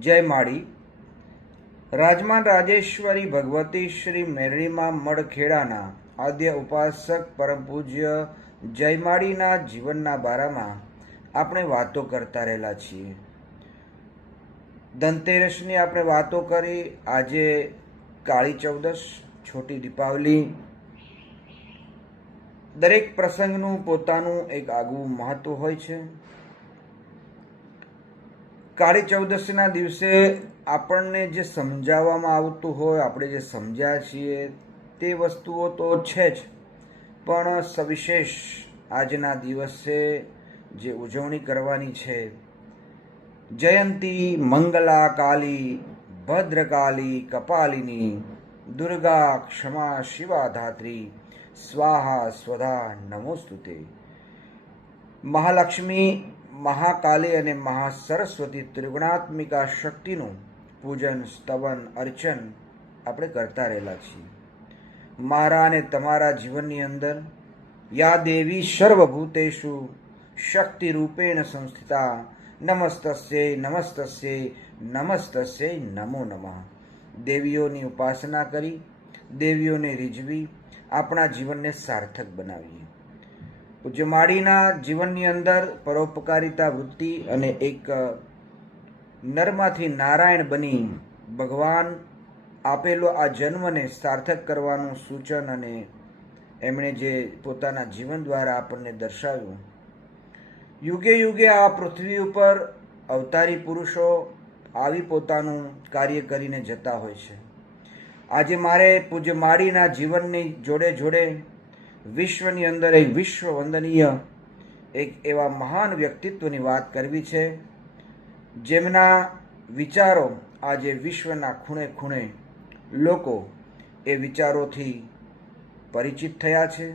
જય માળી. રાજમાન રાજેશ્વરી ભગવતી શ્રી મેરડીમાં મડખેડાના આદ્ય ઉપાસક પરમ પૂજ્ય જયમાળીના જીવનના બારામાં આપણે વાતો કરતા રહેલા છીએ. ધનતેરસની આપણે વાતો કરી. આજે કાળી ચૌદસ, છોટી દીપાવલી. દરેક પ્રસંગનું પોતાનું એક આગવું મહત્વ હોય છે. કાળી ચૌદસના દિવસે આપણને જે સમજાવવામાં આવતું હોય, આપણે જે સમજ્યા છીએ તે વસ્તુઓ તો છે જ, પણ સવિશેષ આજના દિવસે જે ઉજવણી કરવાની છે, જયંતી મંગલા કાલી ભદ્રકાલી કપાલિની દુર્ગા ક્ષમા શિવા ધાત્રી સ્વાહા સ્વધા નમોસ્તુતે. મહાલક્ષ્મી, મહાકાલી અને મહાસરસ્વતી ત્રિગુણાત્મિકા શક્તિનું પૂજન, સ્તવન, અર્ચન આપણે કરતા રહેલા છીએ. મારા અને તમારા જીવનની અંદર યા દેવી સર્વભૂતેષુ શક્તિ રૂપેણ સંસ્થિતા નમસ્તસ્યૈ નમસ્તસ્યૈ નમસ્તસ્યૈ નમો નમઃ. દેવીઓની ઉપાસના કરી, દેવીઓને રીઝવી, આપણા જીવનને સાર્થક બનાવીએ. પૂજ્ય માળીના જીવનની અંદર પરોપકારિતા વૃત્તિ અને એક નરમાંથી નારાયણ બની ભગવાન આપેલો આ જન્મને સાર્થક કરવાનું સૂચન અને એમણે જે પોતાના જીવન દ્વારા આપણને દર્શાવ્યું. યુગે યુગે આ પૃથ્વી ઉપર અવતારી પુરુષો આવી પોતાનું કાર્ય કરીને જતા હોય છે. આજે મારે પૂજ્ય માળીના જીવનની જોડે જોડે વિશ્વની અંદર એક વિશ્વ વંદનીય એક એવા મહાન વ્યક્તિત્વની વાત કરવી છે, જેમના વિચારો આજે વિશ્વના ખૂણે ખૂણે લોકો એ વિચારોથી પરિચિત થયા છે,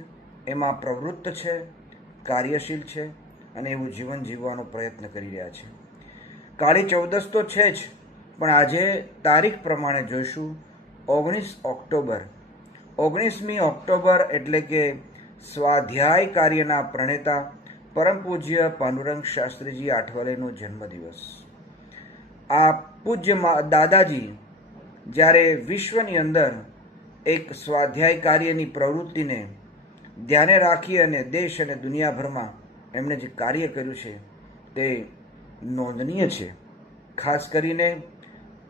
એમાં પ્રવૃત્ત છે, કાર્યશીલ છે અને એવું જીવન જીવવાનો પ્રયત્ન કરી રહ્યા છે. કાળી ચૌદસ તો છે જ, પણ આજે તારીખ પ્રમાણે જોઈશું 19 ઓક્ટોબર. 19મી ઓક્ટોબર એટલે કે સ્વાધ્યાય કાર્યના પ્રણેતા પરમ પૂજ્ય પાંડુરંગ શાસ્ત્રીજી આઠવલેનો જન્મદિવસ. આ પૂજ્ય દાદાજી જ્યારે વિશ્વની અંદર એક સ્વાધ્યાય કાર્યની પ્રવૃત્તિને ધ્યાને રાખી અને દેશ અને દુનિયાભરમાં એમણે જે કાર્ય કર્યું છે તે નોંધનીય છે. ખાસ કરીને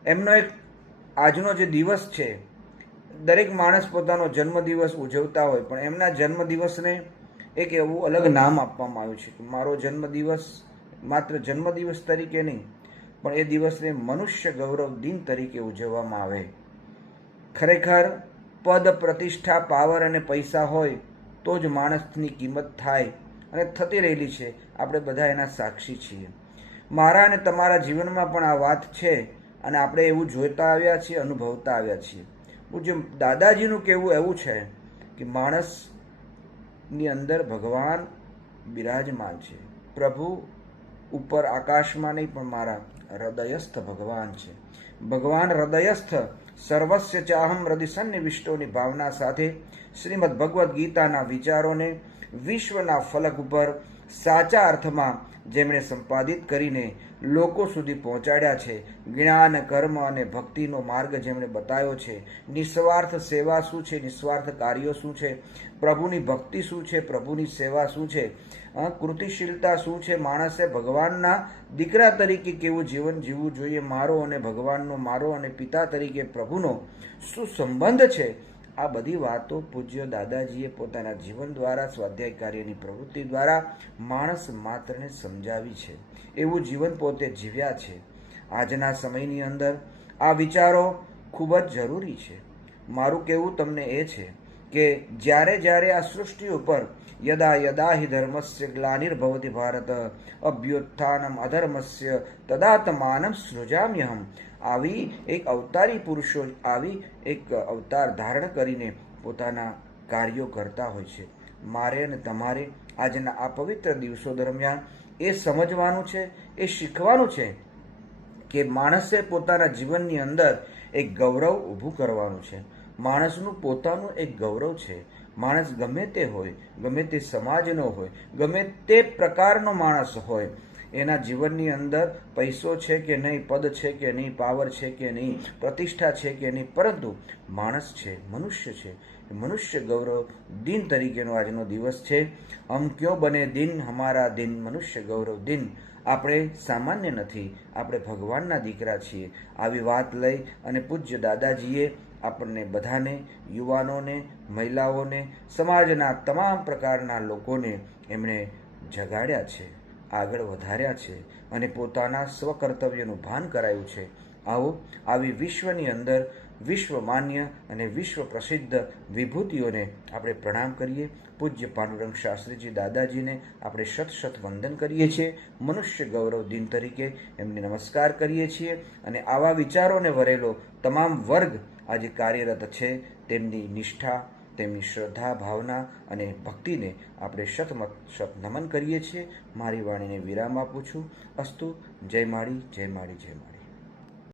એમનો એક આજનો જે દિવસ છે, દરેક માણસ પોતાનો જન્મદિવસ ઉજવતા હોય, પણ એમના જન્મદિવસને એક એવું અલગ નામ આપવામાં આવ્યું છે કે મારો જન્મદિવસ માત્ર જન્મદિવસ તરીકે નહીં, પણ એ દિવસને મનુષ્ય ગૌરવ દિન તરીકે ઉજવવામાં આવે. ખરેખર પદ, પ્રતિષ્ઠા, પાવર અને પૈસા હોય તો જ માણસની કિંમત થાય અને થતી રહેલી છે. આપણે બધા એના સાક્ષી છીએ. મારા અને તમારા જીવનમાં પણ આ વાત છે અને આપણે એવું જોતા આવ્યા છીએ, અનુભવતા આવ્યા છીએ. પૂજ્ય દાદાજીનું કહેવું એવું છે કે માણસની અંદર ભગવાન બિરાજમાન છે. પ્રભુ ઉપર આકાશમાં નહીં, પણ મારા હૃદયસ્થ ભગવાન છે. ભગવાન હૃદયસ્થ સર્વસ્ય ચાહમ હૃદય સન્નિવિષ્ટોની ભાવના સાથે શ્રીમદ ભગવદ્ ગીતાના વિચારોને વિશ્વના ફલક ઉપર સાચા અર્થમાં જેમણે સંપાદિત કરીને લોકો સુધી પહોંચાડ્યા છે. જ્ઞાન, કર્મ અને ભક્તિનો માર્ગ જેમણે બતાવ્યો છે. નિસ્વાર્થ સેવા શું છે, નિસ્વાર્થ કાર્યો શું છે, પ્રભુની ભક્તિ શું છે, પ્રભુની સેવા શું છે, કૃતિશીલતા શું છે, માણસે ભગવાનના દીકરા તરીકે કેવું જીવન જીવવું જોઈએ, મારો અને ભગવાનનો, મારો અને પિતા તરીકે પ્રભુનો શું સંબંધ છે, આ બધી વાતો પૂજ્ય દાદાજીએ પોતાના જીવન દ્વારા, સ્વાધ્યાય કાર્યની પ્રવૃત્તિ દ્વારા માણસ માત્રને સમજાવી છે. એવું જીવન પોતે જીવ્યા છે. આજના સમયની અંદર આ વિચારો ખૂબ જ જરૂરી છે. મારું કહેવું તમને એ છે કે જ્યારે જ્યારે આ સૃષ્ટિ ઉપર યદા યદા હિ ધર્મસ્ય ગ્લાનિર્ભવતિ ભારત અભ્યુત્થાનમ અધર્મસ્ય તદાત્માનમ સૃજામ્યહમ, આવી એક અવતારી પુરુષો આવી એક અવતાર ધારણ કરીને પોતાના કાર્યો કરતા હોય છે. મારે અને તમારે આજના આ પવિત્ર દિવસો દરમિયાન એ સમજવાનું છે, એ શીખવાનું છે કે માણસે પોતાના જીવનની અંદર એક ગૌરવ ઊભું કરવાનું છે. માણસનું પોતાનું એક ગૌરવ છે. માણસ ગમે તે હોય, ગમે તે સમાજનો હોય, ગમે તે પ્રકારનો માણસ હોય, એના જીવનની અંદર પૈસો છે કે નહીં, પદ છે કે નહીં, પાવર છે કે નહીં, પ્રતિષ્ઠા છે કે નહીં, પરંતુ માણસ છે, મનુષ્ય છે. મનુષ્ય ગૌરવ દિન તરીકેનો આજનો દિવસ છે. હમ ક્યો બને દિન હમારા દિન, મનુષ્ય ગૌરવ દિન. આપણે સામાન્ય નથી, આપણે ભગવાનના દીકરા છીએ. આવી વાત લઈ અને પૂજ્ય દાદાજીએ આપણને બધાને, યુવાનોને, મહિલાઓને, સમાજના તમામ પ્રકારના લોકોને એમણે જગાડ્યા છે, આગળ વધાર્યા છે અને પોતાના સ્વકર્તવ્યનું ભાન કરાયું છે. આવો આવી વિશ્વની અંદર વિશ્વમાન્ય અને વિશ્વ પ્રસિદ્ધ વિભૂતિઓને આપણે પ્રણામ કરીએ. પૂજ્ય પાંડુરંગ શાસ્ત્રીજી દાદાજીને આપણે શત શત વંદન કરીએ છીએ. મનુષ્ય ગૌરવ દિન તરીકે એમને નમસ્કાર કરીએ છીએ અને આવા વિચારોને વરેલો તમામ વર્ગ આજે કાર્યરત છે, તેમની નિષ્ઠા, તેમની શ્રદ્ધા, ભાવના અને ભક્તિને આપણે શતમત શત નમન કરીએ છીએ. મારી વાણીને વિરામ આપું છું. અસ્તુ. જય માળી, જય માળી, જય માળી.